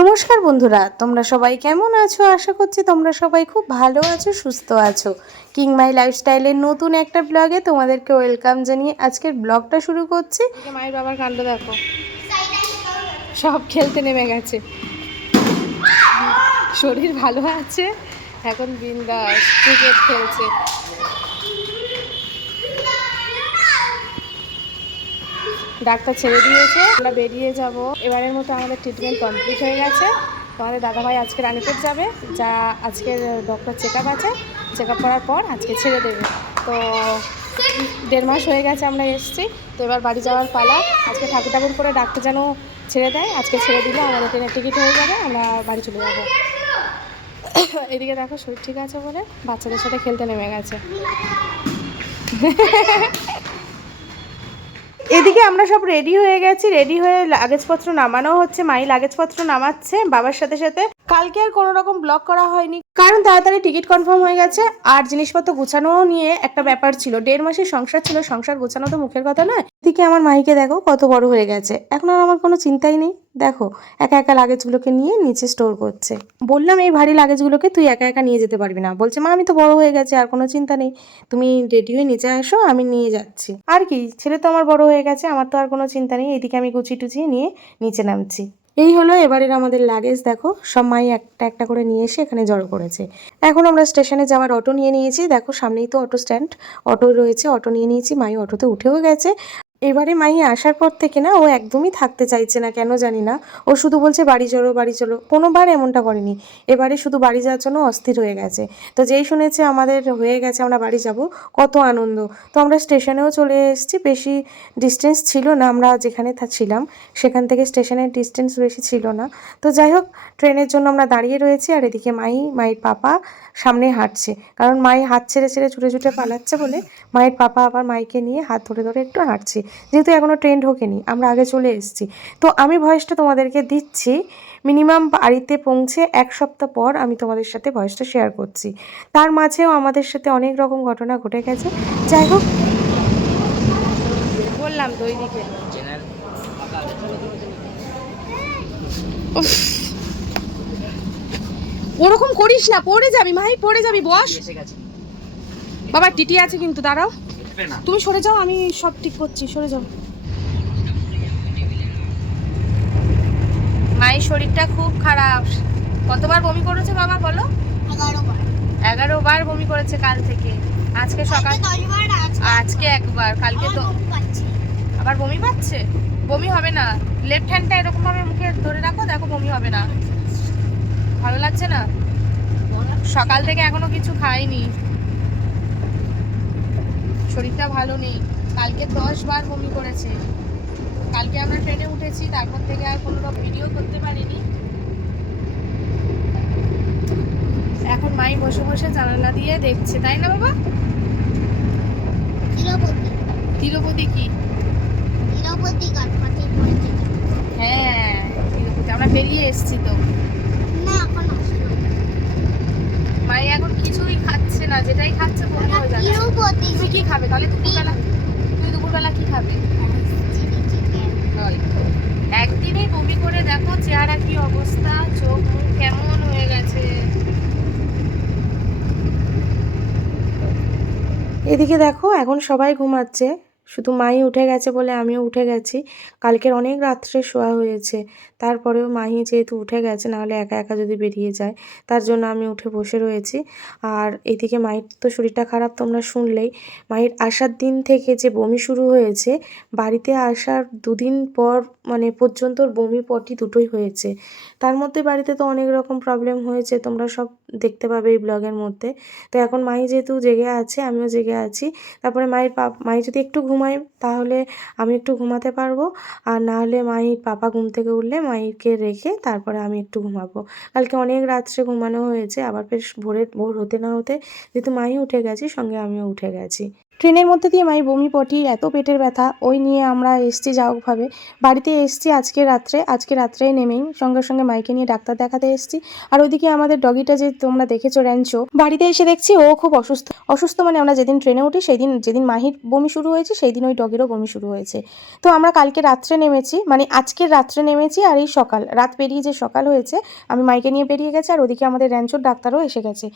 নমস্কার বন্ধুরা, তোমরা সবাই কেমন আছো? আশা করছি তোমরা সবাই খুব ভালো আছো, সুস্থ আছো। কিং মাই লাইফস্টাইলের নতুন একটা ব্লগে তোমাদেরকে ওয়েলকাম জানিয়ে আজকের ব্লগটা শুরু করছি। মায়ের বাবার কাণ্ড দেখো। সব খেলতে নেমে গেছে। শরীর ভালো আছে। এখন বিন্দাস ক্রিকেট খেলছে। ডাক্তার ছেড়ে দিয়েছে। আমরা বেরিয়ে যাব। এবারের মতো আমাদের ট্রিটমেন্ট কমপ্লিট হয়ে গেছে। তোমাদের দাদাভাই আজকে রানীপুর যাবে। যা আজকের ডক্টর চেক আছে। চেক করার পর আজকে ছেড়ে দেবে। তো দেড় মাস হয়ে গেছে আমরা এসেছি। তো এবার বাড়ি যাওয়ার পালা। আজকে ঠাকুর ঠাকুর করে ডাক্তার যেন ছেড়ে দেয়। আজকে ছেড়ে দিলে আমাদের ট্রেনের টিকিট হয়ে যাবে। আমরা বাড়ি চলে যাব। এদিকে দেখো, শরীর ঠিক আছে বলে বাচ্চাদের সাথে খেলতে নেমে গেছে। এদিকে আমরা সব রেডি হয়ে গেছি রেডি হয়ে লাগেজপত্র নামানো হচ্ছে। মাই লাগেজপত্র নামাচ্ছে, বাবার সাথে সাথে। কালকে আর কোনো রকম ব্লক করা হয়নি। কারণ তাড়াতাড়ি টিকিট কনফার্ম হয়ে গেছে, আর জিনিসপত্র গুছানো নিয়ে একটা ব্যাপার ছিল। দেড় মাসের সংসার ছিল, সংসার গুছানো তো মুখের কথা নয়। এদিকে আমার মাইকে দেখো কত বড় হয়ে গেছে। এখন আর আমার কোনো চিন্তাই নেই। দেখো, একা একা লাগেজগুলোকে নিয়ে নিচে স্টোর করছে। বললাম, এই ভারী লাগেজগুলোকে তুই একা একা নিয়ে যেতে পারবি না। বলছে, মা, আমি তো বড় হয়ে গেছে, আর কোনো চিন্তা নেই। তুমি রেডি হয়ে নিচে আসো, আমি নিয়ে যাচ্ছি। আর কি, ছেলে তো আমার বড় হয়ে গেছে, আমার তো আর কোনো চিন্তা নেই, এদিকে আমি গুছিয়ে টুচিয়ে নিয়ে নিচে নামছি। এই হলো এবারের আমাদের লাগেজ দেখো, সব মাই একটা একটা করে নিয়ে এসে এখানে জড়ো করেছে। এখন আমরা স্টেশনে যাওয়ার অটো নিয়ে নিয়েছি, দেখো, সামনেই তো অটো স্ট্যান্ড অটো রয়েছে অটো নিয়ে নিয়েছি, মাই অটোতে উঠেও গেছে। এবারে মাহি আসার পর থেকে না ও একদমই থাকতে চাইছে না, কেন জানি না। ও শুধু বলছে, বাড়ি চলো বাড়ি চলো। কোনোবার এমনটা করেনি। এবারে শুধু বাড়ি যাওয়ার জন্য অস্থির হয়ে গেছে। তো যেই শুনেছে আমাদের হয়ে গেছে, আমরা বাড়ি যাব, কত আনন্দ। তো আমরা স্টেশনেও চলে এসেছি, বেশি ডিস্টেন্স ছিল না, আমরা যেখানে ছিলাম, সেখান থেকে স্টেশনের ডিস্টেন্স বেশি ছিল না। তো যাই হোক, ট্রেনের জন্য আমরা দাঁড়িয়ে রয়েছি, আর এদিকে মাই মায়ের পাপা সামনে হাঁটছে। কারণ মাই হাত ছেড়ে ছেড়ে ছুটে ছুটে পালাচ্ছে বলে মায়ের পাপা আবার মাইকে নিয়ে হাত ধরে ধরে একটু হাঁটছে। যেহেতু এখনও ট্রেন ঢোকেনি আমরা আগে চলে এসেছি। তো আমি ভয়েসটা তোমাদেরকে দিচ্ছি মিনিমাম বাড়িতে পৌঁছে এক সপ্তাহ পর আমি তোমাদের সাথে ভয়েসটা শেয়ার করছি। তার মাঝেও আমাদের সাথে অনেক রকম ঘটনা ঘটে গেছে। যাই হোক। বললাম তো ওইদিকে। ওরকম করিস না পড়ে যাবি মাই পড়ে যাবি বস। বাবা টিটি আছে কিন্তু দাঁড়াও। উঠবে না। তুমি সরে যাও আমি সব ঠিক করছি সরে যাও। মায়ের শরীরটা খুব খারাপ। কতবার বমি করেছে বাবা বলো? এগারো বার বমি করেছে কাল থেকে। আজকে সকাল আজকে একবার। কালকে তো আবার বমি পাচ্ছে? বমি হবে না। লেফট হ্যান্ডটা এরকম ভাবে মুখে ধরে রাখো দেখো বমি হবে না। ভালো লাগছে না? সকাল থেকে এখনও কিছু খাইনি। শরীরটা ভালো নেই। কালকে দশ বার বমি করেছে। কালকে আমরা ট্রেনে উঠেছি তারপর থেকে আর কোনো রকম ভিডিও করতে পারিনি। এখন মাই বসে বসে জানালা দিয়ে দেখছে তাই না বাবা? তিরুপতি। কি? হ্যাঁ তিরুপতি। আমরা বেরিয়ে এসেছি তো। মাই এখন কিছুই খাচ্ছে না যেটাই খাচ্ছে বমি হয়ে যাচ্ছে তুমি কি খাবে? তাহলে দুপুরবেলা তুই দুপুরবেলা কি খাবে? একদিনে একদিনেই বমি করে দেখো চেহারা কি অবস্থা চোখ মুখ কেমন হয়ে গেছে। এদিকে দেখো এখন সবাই ঘুমাচ্ছে। শুধু মাই উঠে গেছে বলে আমিও উঠে গেছি। কালকের অনেক রাত্রে শোয়া হয়েছে। তারপরেও মাহি যেহেতু উঠে গেছে, নাহলে একা একা যদি বেরিয়ে যায়, তার জন্য আমি উঠে বসে রয়েছি। আর এদিকে মায়ের তো শরীরটা খারাপ, তোমরা শুনলেই। মায়ের আসার দিন থেকে যে বমি শুরু হয়েছে, বাড়িতে আসার দুদিন পর মানে পর্যন্ত বমি পটি দুটোই হয়েছে। তার মধ্যে বাড়িতে তো অনেক রকম প্রবলেম হয়েছে, তোমরা সব দেখতে পাবে এই ব্লগের মধ্যে। তো এখন মাই যেহেতু জেগে আছে, আমিও জেগে আছি। তারপরে মায়ের পাপ মাই যদি একটু ঘুমায় তাহলে আমি একটু ঘুমাতে পারব। আর না হলে মায়ের পাপা ঘুম থেকে উঠলে মাহিরকে রেখে তারপরে আমি একটু ঘুমাবো। কালকে অনেক রাত্রে ঘুমানো হয়েছে, আবার বেশ ভোরের ভোর হতে না হতে যেহেতু মাই উঠে গেছি, সঙ্গে আমিও উঠে গেছি। ট্রেনের মধ্যে দিয়ে মাই বমি পটি এত পেটের ব্যথা, ওই নিয়ে আমরা এসছি যাওকভাবে বাড়িতে এসছি আজকে রাত্রে আজকে রাত্রে নেমেই সঙ্গে সঙ্গে মাইকে নিয়ে ডাক্তার দেখাতে এসছি। আর ওইদিকে আমাদের ডগিটা যে তোমরা দেখেছ র্যাঞ্চো বাড়িতে এসে দেখছি ও খুব অসুস্থ। অসুস্থ মানে আমরা যেদিন ট্রেনে উঠি সেই দিন যেদিন মাহির বমি শুরু হয়েছে সেই দিন ওই ডগেরও বমি শুরু হয়েছে। তো আমরা কালকে রাত্রে নেমেছি মানে আজকের রাত্রে নেমেছি আর এই সকাল, রাত পেরিয়ে যে সকাল হয়েছে, আমি মাইকে নিয়ে বেরিয়ে গেছি আর ওদিকে আমাদের র্যাঞ্চোর ডাক্তারও এসে গেছে।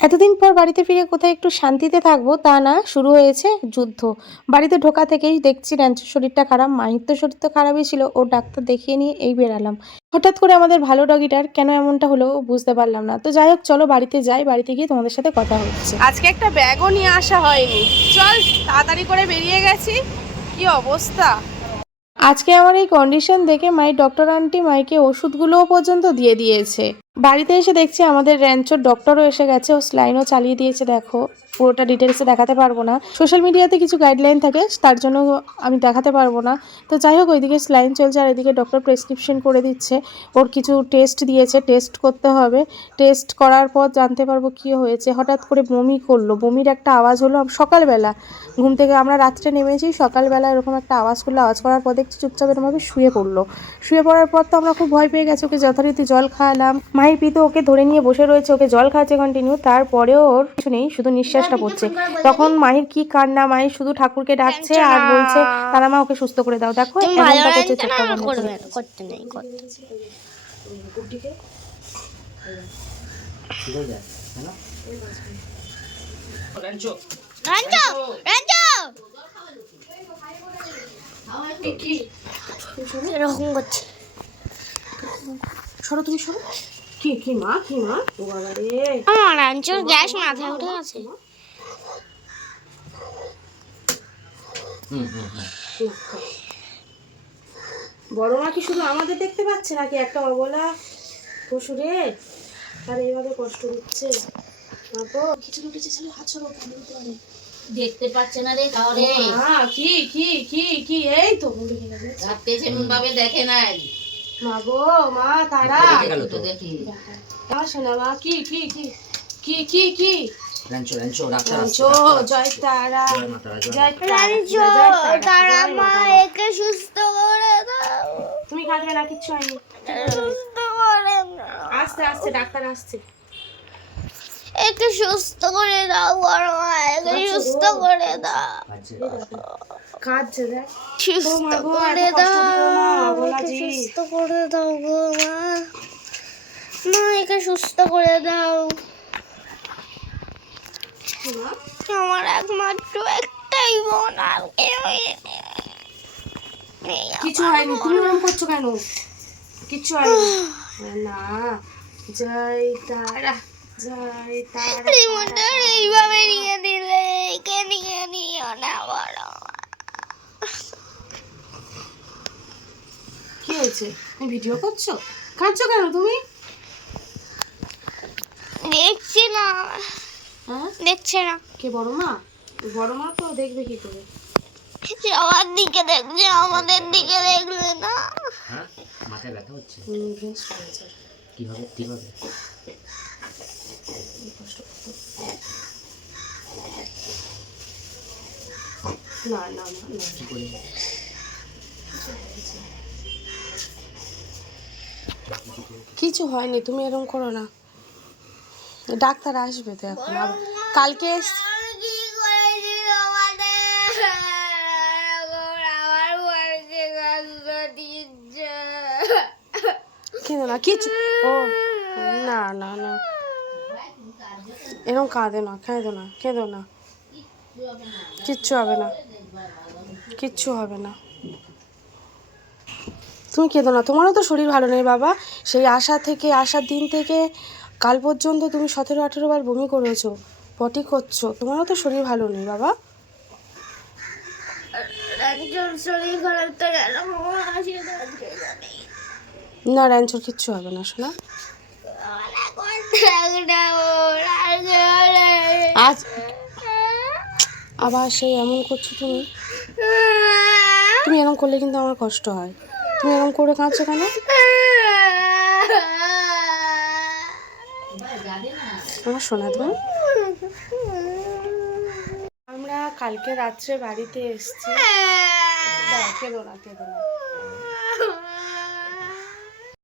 এতদিন পর বাড়িতে ফিরে কোথায় একটু শান্তিতে থাকব তা না শুরু হয়েছে যুদ্ধ। বাড়িতে ঢোকা থেকেই দেখছি র্যাঞ্চোর শরীরটা খারাপ মাহির তো শরীর তো খারাপই ছিল ও ডাক্তার দেখিয়ে নিয়ে এই বেরালাম হঠাৎ করে আমাদের ভালো ডগিটার কেন এমনটা হলো বুঝতে পারলাম না। তো যাই হোক চলো বাড়িতে যাই বাড়িতে গিয়ে তোমাদের সাথে কথা হচ্ছে। আজকে একটা ব্যাগও নিয়ে আসা হয়নি। চল তাড়াতাড়ি করে বেরিয়ে গেছি। কি অবস্থা? আজকে আমার এই কন্ডিশন দেখে মাই ডক্টর আন্টি মাইকে ওষুধগুলোও পর্যন্ত দিয়ে দিয়েছে। বাড়িতে এসে দেখছি আমাদের র্যাঞ্চোর ডক্টরও এসে গেছে। ও স্লাইনও চালিয়ে দিয়েছে, দেখো। পুরোটা ডিটেলসে দেখাতে পারব না। সোশ্যাল মিডিয়াতে কিছু গাইডলাইন থাকে, তার জন্য আমি দেখাতে পারব না। তো যাই হোক, ওইদিকে স্লাইন চলছে আর এদিকে ডক্টর প্রেসক্রিপশন করে দিচ্ছে। ওর কিছু টেস্ট দিয়েছে টেস্ট করতে হবে। টেস্ট করার পর জানতে পারব কি হয়েছে। হঠাৎ করে বমি করল। বমির একটা আওয়াজ হলো সকালবেলা। ঘুম থেকে আমরা রাত্রে নেমেছি, সকালবেলা এরকম একটা আওয়াজ করল। আওয়াজ করার পর দেখছি চুপচাপ এরকমভাবে শুয়ে পড়ল। শুয়ে পড়ার পর তো আমরা খুব ভয় পেয়ে গেছি, ওকে যথারীতি জল খাওয়ালাম। মাহির পিতো ওকে ধরে নিয়ে বসে রয়েছে ওকে জল খাওয়াচ্ছে কন্টিনিউ তারপরেও ওর কিছু নেই শুধু নিঃশ্বাসটা পড়ছে। তখন মাহির কি কান্না মাহির শুধু ঠাকুরকে ডাকছে আর বলছে তারা মা ওকে সুস্থ করে দাও। দেখো এমনটা করছে করতে নেই এরকম করছে। সরো তুমি সরো। কি কি মা কি মা? ও বাবা রে। আমার রাঞ্জোর গ্যাস মাথায় উঠে আছে বড় মা কি শুধু আমাদের দেখতে পাচ্ছে নাকি একটা অবলা পশুরে আর এইভাবে কষ্ট হচ্ছে খিচুড়ি হাত সরো দেখতে পাচ্ছে না রে মা কি কি কি কি? এই তো রাত্রে সেমন ভাবে দেখে নাই। মা গো মা তারা। দেখি শোনা মা কি কি কি কি কি কি? রেঞ্চো রেঞ্চো ডাক্তার রাঞ্চো জয় তারা জয় মাতা জয় জয় তারা। রাঞ্জো জয় তারা, তারা জয় মা একে সুস্থ করে দাও। তুমি কাঁদবে না কিচ্ছু হয়নি। সুস্থ করে দাও। আস্তে আস্তে ডাক্তার আসছে। একে সুস্থ করে দাও বড় মা একে সুস্থ করে দাও। আচ্ছা। কাঁদছে দেখ সুস্থ করে দিও। সুস্থ করে দাও গো মা। মা একে সুস্থ করে দাও। আমার একমাত্র একটাই বোন আর কিছু হয়নি তুমি করছ কেন? কিচ্ছু হয়নি। না জয় তারা জয় তারা। এইভাবে নিয়ে দিলে একে নিয়ে নিও না বড় মা। কি হয়েছে? তুমি ভিডিও করছ? কাঁদছো কেন তুমি? দেখছি না। হ্যাঁ? দেখছে না। কে বড় মা? বড় মা তো দেখবে কি করে? সবার দিকে দেখছে আমাদের দিকে দেখলে না। হ্যাঁ? মাথায় ব্যথা হচ্ছে? কীভাবে কীভাবে? না না না কিছু হয়নি, তুমি এরকম করো না। ডাক্তার আসবে তো এখন কালকে কেঁদো না, কিছু ও, না না না। এরকম কাঁদে না, কেঁদো না কেঁদো না। কিচ্ছু হবে না, কিচ্ছু হবে না। তুমি কেঁদো না। তোমারও তো শরীর ভালো নেই বাবা। সেই আশা থেকে আসার দিন থেকে কাল পর্যন্ত তুমি সতেরো আঠেরো বার বমি করেছ পটি করছ তোমারও তো শরীর ভালো নেই বাবা। না র্যাঞ্চোর কিচ্ছু হবে না শোনা। আজ আবার সেই এমন করছ তুমি। তুমি এরকম করলে কিন্তু আমার কষ্ট হয়। তুমি এরকম করে কাঁদছো কেন? আমার শোনা তুমি আমরা কালকে রাত্রে বাড়িতে এসছি। কেঁদো না কেঁদো না।